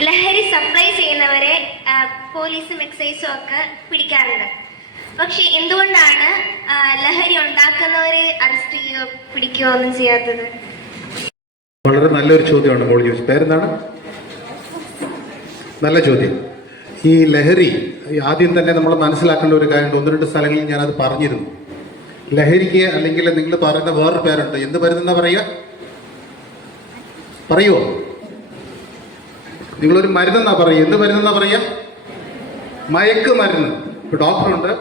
ലഹരി സപ്ലൈ ചെയ്യുന്നവരെ പോലീസും എക്സൈസും ഒക്കെ പിടിക്കാറുണ്ട്. പക്ഷെ എന്തുകൊണ്ടാണ് ലഹരി ഉണ്ടാക്കുന്നവരെ അറസ്റ്റ് ചെയ്യുകയോ പിടിക്കുകയോ ഒന്നും ചെയ്യാത്തത്? വളരെ നല്ലൊരു ചോദ്യമാണ് മോൾ ചോദിച്ചത്. പേരെന്താണ്? നല്ല ചോദ്യം. ഈ ലഹരി ആദ്യം തന്നെ നമ്മൾ മനസ്സിലാക്കേണ്ട ഒരു കാര്യമുണ്ട്. ഒന്ന് രണ്ട് സ്ഥലങ്ങളിൽ ഞാനത് പറഞ്ഞിരുന്നു. ലഹരിക്ക് അല്ലെങ്കിൽ നിങ്ങൾ പറയുന്ന വേറൊരു പേരുണ്ട്. എന്ത് മരുന്നെന്നാ പറയുക? പറയുമോ? നിങ്ങളൊരു മരുന്നെന്നാ പറയുക. എന്ത് മരുന്നെന്നാ പറയുക? മയക്ക് മരുന്ന്. ഇപ്പോൾ ഡോക്ടറുണ്ട്,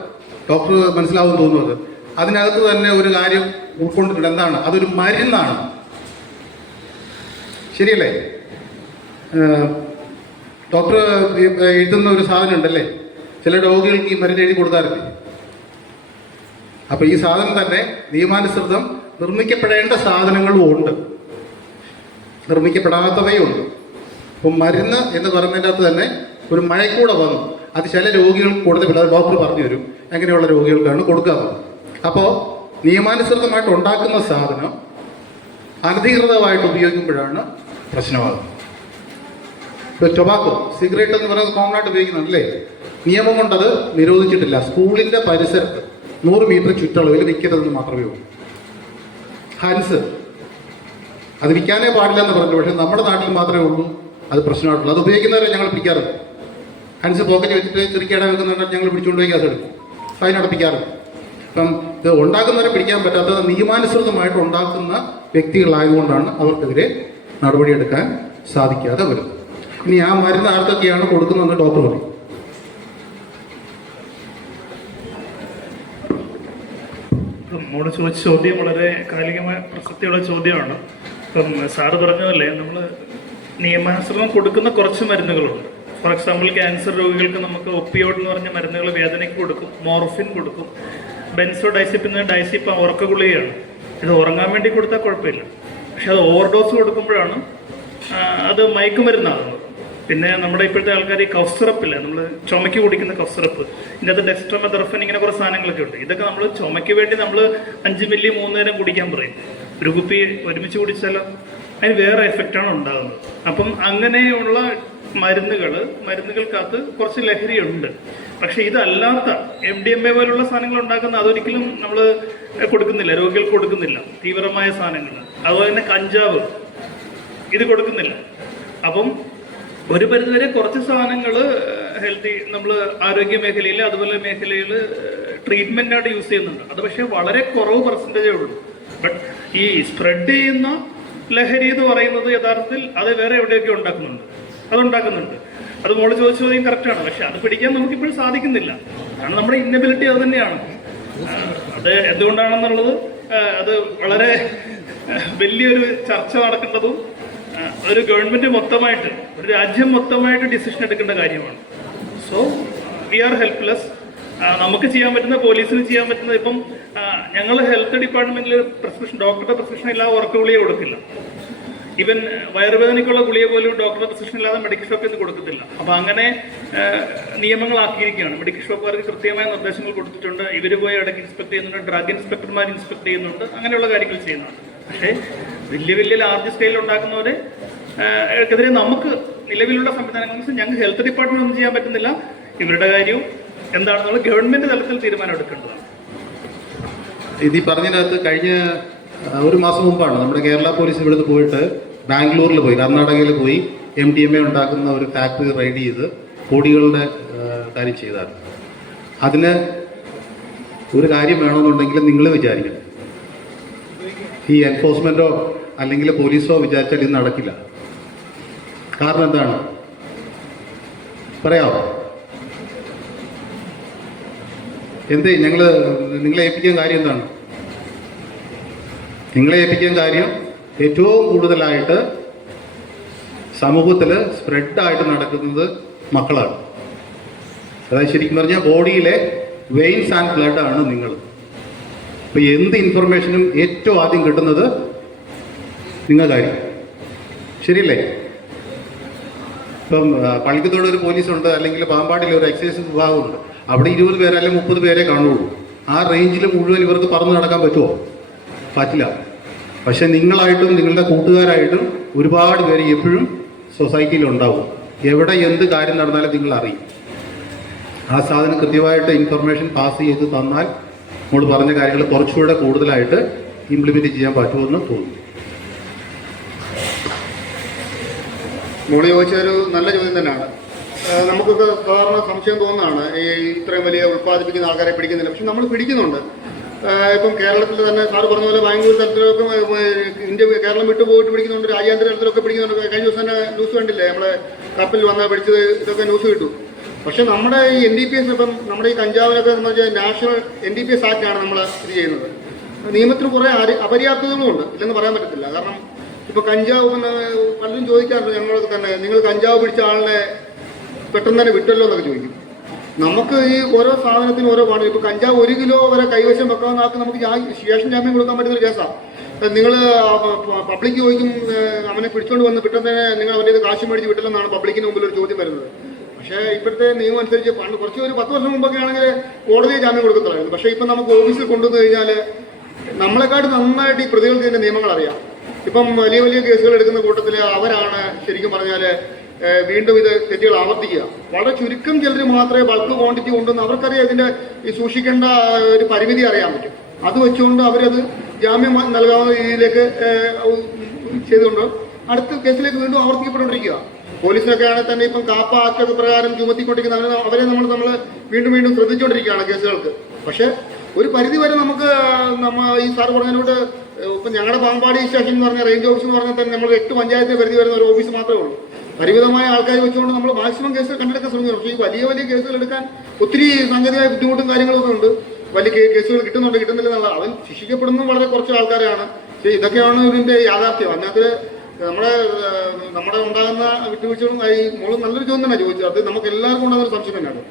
ഡോക്ടർ മനസ്സിലാവും തോന്നുന്നത്. അതിനകത്ത് തന്നെ ഒരു കാര്യം ഉൾക്കൊണ്ടിട്ടുണ്ട്. എന്താണ്? അതൊരു മരുന്നാണ്. ശരിയല്ലേ? ഡോക്ടർ എഴുതുന്ന ഒരു സാധനം ഉണ്ടല്ലേ, ചില രോഗികൾക്ക് ഈ മരുന്ന് എഴുതി കൊടുക്കാറില്ലേ? അപ്പൊ ഈ സാധനം തന്നെ നിയമാനുസൃതം നിർമ്മിക്കപ്പെടേണ്ട സാധനങ്ങളും ഉണ്ട്, നിർമ്മിക്കപ്പെടാത്തവയും ഉണ്ട്. അപ്പം മരുന്ന് എന്ന് പറയുന്നതിൻ്റെ അകത്ത് തന്നെ ഒരു മയക്കൂടെ വന്നു. അത് ചില രോഗികൾക്ക് കൊടുത്തില്ല. അത് ഡോക്ടർ പറഞ്ഞു തരും എങ്ങനെയുള്ള രോഗികൾക്കാണ് കൊടുക്കാറുള്ളത്. അപ്പോൾ നിയമാനുസൃതമായിട്ട് ഉണ്ടാക്കുന്ന സാധനം അനധികൃതമായിട്ട് ഉപയോഗിക്കുമ്പോഴാണ് പ്രശ്നമാകുന്നത്. ഇപ്പോൾ ടൊബാക്കോ, സിഗരറ്റ് എന്ന് പറയുന്നത് കോമൺ ആയിട്ട് ഉപയോഗിക്കുന്നുണ്ടല്ലേ? നിയമം കൊണ്ടത് നിരോധിച്ചിട്ടില്ല. സ്കൂളിൻ്റെ പരിസരത്ത് 100 മീറ്റർ ചുറ്റളവിൽ വിൽക്കരുതെന്ന് മാത്രമേ ഉള്ളൂ. ഹൻസ് അത് വിൽക്കാനേ പാടില്ല എന്ന് പറഞ്ഞു. പക്ഷേ നമ്മുടെ നാട്ടിൽ മാത്രമേ ഉള്ളൂ അത് പ്രശ്നമായിട്ടുള്ളൂ. അത് ഉപയോഗിക്കുന്നവരെ ഞങ്ങൾ പിടിക്കാറുണ്ട്. ഹൻസ് പോക്കറ്റ് വെച്ചിട്ട് ചെറുക്കിയുടെ വെക്കുന്നുണ്ട്, ഞങ്ങൾ പിടിച്ചുകൊണ്ട് പോയി അതെടുക്കും, ഫൈൻ അടപ്പിക്കാറുണ്ട്. അപ്പം ഇത് ഉണ്ടാക്കുന്നവരെ പിടിക്കാൻ പറ്റാത്തത് നിയമാനുസൃതമായിട്ട് ഉണ്ടാക്കുന്ന വ്യക്തികളായതുകൊണ്ടാണ് അവർക്കെതിരെ നടപടിയെടുക്കാൻ സാധിക്കാതെ വരുന്നത്. ഇനി ആ മരുന്ന് ആർക്കൊക്കെയാണ് കൊടുക്കുന്നതെന്ന് ഡോക്ടർ പറയും. നമ്മോട് ചോദിച്ച ചോദ്യം വളരെ കാലികമായ പ്രസക്തിയുള്ള ചോദ്യമാണ്. ഇപ്പം സാറ് പറഞ്ഞതല്ലേ, നമ്മൾ നിയമാനുസൃതം കൊടുക്കുന്ന കുറച്ച് മരുന്നുകളുണ്ട്. ഫോർ എക്സാമ്പിൾ, ക്യാൻസർ രോഗികൾക്ക് നമുക്ക് ഒപ്പിയോഡ് എന്ന് പറഞ്ഞ മരുന്നുകൾ വേദനയ്ക്ക് കൊടുക്കും, മോർഫിൻ കൊടുക്കും. ബെൻസോഡൈസിപ്പിൻ ഡൈസിപ്പ് ഉറക്ക ഗുളികയാണ്. ഇത് ഉറങ്ങാൻ വേണ്ടി കൊടുത്താൽ കുഴപ്പമില്ല. പക്ഷെ അത് ഓവർഡോസ് കൊടുക്കുമ്പോഴാണ് അത് മയക്കുമരുന്നാകുന്നത്. പിന്നെ നമ്മുടെ ഇപ്പോഴത്തെ ആൾക്കാർ ഈ കഫ് സിറപ്പില്ല, നമ്മൾ ചുമയ്ക്ക് കുടിക്കുന്ന കഫ് സിറപ്പ്, ഇതിൻ്റെ അകത്ത് ഡെക്സ്ട്രോമെഥർഫൻ, ഇങ്ങനെ കുറേ സാധനങ്ങളൊക്കെ ഉണ്ട്. ഇതൊക്കെ നമ്മൾ ചുമയ്ക്ക് വേണ്ടി നമ്മൾ 5 മില്ലി 3 നേരം കുടിക്കാൻ പറയും. ഒരു കുപ്പി ഒരുമിച്ച് കുടിച്ചാലോ അതിന് വേറെ എഫക്റ്റാണ് ഉണ്ടാകുന്നത്. അപ്പം അങ്ങനെയുള്ള മരുന്നുകൾക്കകത്ത് കുറച്ച് ലഹരിയുണ്ട്. പക്ഷെ ഇതല്ലാത്ത MDMA പോലുള്ള സാധനങ്ങൾ ഉണ്ടാക്കുന്ന അതൊരിക്കലും നമ്മൾ കൊടുക്കുന്നില്ല, രോഗികൾക്ക് കൊടുക്കുന്നില്ല. തീവ്രമായ സാധനങ്ങൾ, അതുപോലെ തന്നെ കഞ്ചാവ്, ഇത് കൊടുക്കുന്നില്ല. അപ്പം ഒരു പരിധിവരെ കുറച്ച് സാധനങ്ങൾ ഹെൽത്തി നമ്മൾ ആരോഗ്യ മേഖലയിൽ അതുപോലെ മേഖലയിൽ ട്രീറ്റ്മെൻറ്റായിട്ട് യൂസ് ചെയ്യുന്നുണ്ട്. അത് പക്ഷേ വളരെ കുറവ് പെർസെൻറ്റേജേ ഉള്ളൂ. ബട്ട് ഈ സ്പ്രെഡ് ചെയ്യുന്ന ലഹരി എന്ന് പറയുന്നത് യഥാർത്ഥത്തിൽ അത് വേറെ എവിടെയൊക്കെ അതുണ്ടാക്കുന്നുണ്ട്. അത് മോള് ചോദിച്ച ചോദ്യം കറക്റ്റാണ്. പക്ഷെ അത് പിടിക്കാൻ നമുക്കിപ്പോഴും സാധിക്കുന്നില്ല. കാരണം നമ്മുടെ ഇന്നബിലിറ്റി അത് തന്നെയാണ്. അത് എന്തുകൊണ്ടാണെന്നുള്ളത് അത് വളരെ വലിയൊരു ചർച്ച നടക്കേണ്ടതും ഒരു ഗവൺമെന്റ് മൊത്തമായിട്ട്, ഒരു രാജ്യം മൊത്തമായിട്ട് ഡിസിഷൻ എടുക്കേണ്ട കാര്യമാണ്. So we R helpless. നമുക്ക് ചെയ്യാൻ പറ്റുന്ന, പോലീസിന് ചെയ്യാൻ പറ്റുന്നത്, ഇപ്പം ഞങ്ങൾ ഹെൽത്ത് ഡിപ്പാർട്ട്മെന്റിൽ പ്രിസ്ക്രിപ്ഷൻ, ഡോക്ടറുടെ പ്രിസ്ക്രിപ്ഷൻ ഇല്ലാതെ ഉറക്ക ഗുളിക കൊടുക്കില്ല. ഈവൻ വയറുവേദനയ്ക്കുള്ള ഗുളിക പോലും ഡോക്ടറുടെ പ്രിസ്ക്രിപ്ഷൻ ഇല്ലാതെ മെഡിക്കൽ ഷോപ്പിൽ നിന്ന് കൊടുക്കത്തില്ല. അപ്പം അങ്ങനെ നിയമങ്ങളാക്കിയിരിക്കുകയാണ്. മെഡിക്കൽ ഷോപ്പുകാർക്ക് കൃത്യമായ നിർദ്ദേശങ്ങൾ കൊടുത്തിട്ടുണ്ട്. ഇവർ പോയി ഇടയ്ക്ക് ഇൻസ്പെക്ട് ചെയ്യുന്നുണ്ട്, ഡ്രഗ് ഇൻസ്പെക്ടർമാർ ഇൻസ്പെക്ട് ചെയ്യുന്നുണ്ട്, അങ്ങനെയുള്ള കാര്യങ്ങൾ ചെയ്യുന്നുണ്ട്. പക്ഷേ വലിയ ലാർജ് സ്കെയിലിൽ ഉണ്ടാക്കുന്നവരെ എതിരെ നമുക്ക് നിലവിലുള്ള സംവിധാനങ്ങൾ ഞങ്ങൾക്ക് ഹെൽത്ത് ഡിപ്പാർട്ട്മെന്റ് ഒന്നും ചെയ്യാൻ പറ്റുന്നില്ല. ഇവരുടെ കാര്യവും എന്താണെന്നുള്ള ഗവൺമെന്റ് തലത്തിൽ തീരുമാനം എടുക്കേണ്ടതാണ്. ഇത് ഈ പറഞ്ഞതിനകത്ത് കഴിഞ്ഞ ഒരു മാസം മുമ്പാണ് നമ്മുടെ കേരള പോലീസ് ഇവിടുന്ന് പോയിട്ട് ബാംഗ്ലൂരിൽ പോയി, കർണാടകയിൽ പോയി MDMA ഉണ്ടാക്കുന്ന ഒരു ഫാക്ടറി റൈഡ് ചെയ്ത് കോടികളുടെ കാര്യം ചെയ്താണ്. അതിന് ഒരു കാര്യം വേണമെന്നുണ്ടെങ്കിൽ നിങ്ങൾ വിചാരിക്കണം, ഈ എൻഫോഴ്സ്മെൻറ്റോ അല്ലെങ്കിൽ പോലീസോ വിചാരിച്ചാൽ ഇത് നടക്കില്ല. കാരണം എന്താണ് പറയാമോ? നിങ്ങളെ ഏൽപ്പിക്കാൻ കാര്യം എന്താണ്? നിങ്ങളെ ഏൽപ്പിക്കാൻ കാര്യം ഏറ്റവും കൂടുതലായിട്ട് സമൂഹത്തിൽ സ്പ്രെഡായിട്ട് നടക്കുന്നത് മക്കളാണ്. അതായത് ശരിക്കും പറഞ്ഞാൽ ബോഡിയിലെ വെയിൻസ് ആൻഡ് ബ്ലഡ് ആണ് നിങ്ങൾ. അപ്പോൾ എന്ത് ഇൻഫർമേഷനും ഏറ്റവും ആദ്യം കിട്ടുന്നത് നിങ്ങൾക്കായിരിക്കും. ശരിയല്ലേ? ഇപ്പം പള്ളിക്കത്തോട് ഒരു പോലീസുണ്ട്, അല്ലെങ്കിൽ പാമ്പാടിയിൽ ഒരു എക്സൈസ് വിഭാഗമുണ്ട്. അവിടെ 20 പേര് അല്ലെങ്കിൽ 30 പേരെ കാണുള്ളൂ. ആ റേഞ്ചിൽ മുഴുവൻ ഇവർക്ക് പറന്ന് നടക്കാൻ പറ്റുമോ? പറ്റില്ല. പക്ഷെ നിങ്ങളായിട്ടും നിങ്ങളുടെ കൂട്ടുകാരായിട്ടും ഒരുപാട് പേര് എപ്പോഴും സൊസൈറ്റിയിൽ ഉണ്ടാവും. എവിടെ എന്ത് കാര്യം നടന്നാലും നിങ്ങൾ അറിയും. ആ സാധനം കൃത്യമായിട്ട് ഇൻഫർമേഷൻ പാസ് ചെയ്ത് തന്നാൽ നമ്മൾ പറഞ്ഞ കാര്യങ്ങൾ കുറച്ചുകൂടെ കൂടുതലായിട്ട് ഇംപ്ലിമെൻറ്റ് ചെയ്യാൻ പറ്റുമെന്ന് തോന്നുന്നു. മോളി ചോദിച്ചൊരു നല്ല ചോദ്യം തന്നെയാണ്. നമുക്കൊക്കെ സാധാരണ സംശയം തോന്നുന്നതാണ് ഈ ഇത്രയും വലിയ ഉൽപ്പാദിപ്പിക്കുന്ന ആൾക്കാരെ പിടിക്കുന്നില്ല. പക്ഷെ നമ്മൾ പിടിക്കുന്നുണ്ട്. ഇപ്പം കേരളത്തിൽ തന്നെ സാറ് പറഞ്ഞ പോലെ ബാംഗ്ലൂർ തലത്തിലൊക്കെ കേരളം വിട്ടു പോയിട്ട് പിടിക്കുന്നുണ്ട്, രാജ്യാന്തര തലത്തിലൊക്കെ പിടിക്കുന്നുണ്ട്. കഴിഞ്ഞ ദിവസം തന്നെ ന്യൂസ് കണ്ടില്ലേ, നമ്മളെ കപ്പലിൽ വന്ന് പിടിച്ചത്, ഇതൊക്കെ ന്യൂസ് കിട്ടു. പക്ഷെ നമ്മുടെ ഈ NDPS ഇപ്പം നമ്മുടെ ഈ കഞ്ചാവിനൊക്കെ എന്ന് വെച്ചാൽ നാഷണൽ NDPS ആക്റ്റാണ് നമ്മൾ ഇത് ചെയ്യുന്നത്. നിയമത്തിന് കുറേ അപര്യാപ്തതകളും ഉണ്ട്, ഇല്ലെന്ന് പറയാൻ പറ്റത്തില്ല. കാരണം ഇപ്പോൾ കഞ്ചാവ് പലരും ചോദിക്കാറുണ്ട് ഞങ്ങളൊക്കെ തന്നെ, നിങ്ങൾ കഞ്ചാവ് പിടിച്ച ആളിനെ പെട്ടെന്ന് തന്നെ വിട്ടല്ലോ എന്നൊക്കെ ചോദിക്കും. നമുക്ക് ഈ ഓരോ സാധനത്തിനും ഓരോ പണം. ഇപ്പോൾ കഞ്ചാവ് 1 കിലോ വരെ കൈവശം വെക്കാവുന്ന ആൾക്ക് നമുക്ക് ശേഷം ജാമ്യം കൊടുക്കാൻ പറ്റുന്ന കേസാണ്. നിങ്ങൾ പബ്ലിക് ചോദിക്കും, അവനെ പിടിച്ചുകൊണ്ട് വന്ന് പെട്ടെന്ന് തന്നെ നിങ്ങൾ അവൻ്റെ ഇത് കാശ് മേടിച്ച് വിട്ടില്ലെന്നാണ് പബ്ലിക്കിന് മുമ്പിൽ ഒരു ചോദ്യം വരുന്നത്. പക്ഷേ ഇപ്പോഴത്തെ നിയമം അനുസരിച്ച് പണ്ട് കുറച്ച് ഒരു 10 വർഷം മുമ്പൊക്കെ ആണെങ്കിൽ കോടതിയെ ജാമ്യം കൊടുക്കത്തില്ലായിരുന്നു. പക്ഷേ ഇപ്പം നമുക്ക് ഓഫീസിൽ കൊണ്ടുവന്നു കഴിഞ്ഞാൽ നമ്മളെക്കാട്ട് നന്നായിട്ട് ഈ പ്രതികൾക്ക് ഇതിൻ്റെ നിയമങ്ങൾ അറിയാം. ഇപ്പം വലിയ വലിയ കേസുകൾ എടുക്കുന്ന കൂട്ടത്തിൽ അവരാണ് ശരിക്കും പറഞ്ഞാൽ വീണ്ടും ഇത് തെറ്റുകൾ ആവർത്തിക്കുക. വളരെ ചുരുക്കം ചിലർ മാത്രമേ ബൾക്ക് ക്വാണ്ടിറ്റി കൊണ്ടുവന്ന് അവർക്കറിയാം ഇതിൻ്റെ ഈ സൂക്ഷിക്കേണ്ട ഒരു പരിമിതി അറിയാൻ പറ്റും. അത് വെച്ചുകൊണ്ട് അവരത് ജാമ്യം നൽകാവുന്ന രീതിയിലേക്ക് ചെയ്തുകൊണ്ട് അടുത്ത കേസിലേക്ക് വീണ്ടും ആവർത്തിക്കപ്പെട്ടുകൊണ്ടിരിക്കുക. പോലീസിനൊക്കെ ആണെങ്കിൽ തന്നെ ഇപ്പം കാപ്പ ആക്ടൊക്കെ പ്രകാരം ചുമത്തിക്കൊണ്ടിരിക്കുന്ന അവരെ നമ്മൾ വീണ്ടും വീണ്ടും ശ്രദ്ധിച്ചുകൊണ്ടിരിക്കുകയാണ് കേസുകൾക്ക്. പക്ഷേ ഒരു പരിധി വരെ നമുക്ക് ഈ സാർ പറഞ്ഞതിനോട് ഇപ്പം ഞങ്ങളുടെ പാമ്പാടി സ്റ്റേഷൻ എന്ന് പറഞ്ഞ റേഞ്ച് ഓഫീസ് എന്ന് പറഞ്ഞാൽ തന്നെ നമ്മൾ 8 പഞ്ചായത്തിന് പരിധി വരുന്ന ഒരു ഓഫീസ് മാത്രമേ ഉള്ളൂ. പരിമിതമായ ആൾക്കാർ വെച്ചുകൊണ്ട് നമ്മൾ മാക്സിമം കേസുകൾ കണ്ടെടുക്കാൻ ശ്രമിക്കുന്നു. പക്ഷേ ഈ വലിയ വലിയ കേസുകൾ എടുക്കാൻ ഒത്തിരി സാങ്കേതികമായ ബുദ്ധിമുട്ടും കാര്യങ്ങളൊക്കെ ഉണ്ട്. വലിയ കേസുകൾ കിട്ടുന്നുണ്ട്, കിട്ടുന്നില്ല എന്നുള്ള അവൻ ശിക്ഷിക്കപ്പെടുന്നതും വളരെ കുറച്ച് ആൾക്കാരാണ്. ഇതൊക്കെയാണ് ഇതിൻ്റെ യാഥാർത്ഥ്യം. അതിനകത്ത് നമ്മുടെ ഉണ്ടാകുന്ന വിട്ടുവീഴ്ചകളും ഈ മോള് നല്ലൊരു ചോദ്യം തന്നെ ചോദിച്ചത്. അത് നമുക്ക് എല്ലാവർക്കും ഉണ്ടാകുന്ന ഒരു സംശയം തന്നെയാണ്.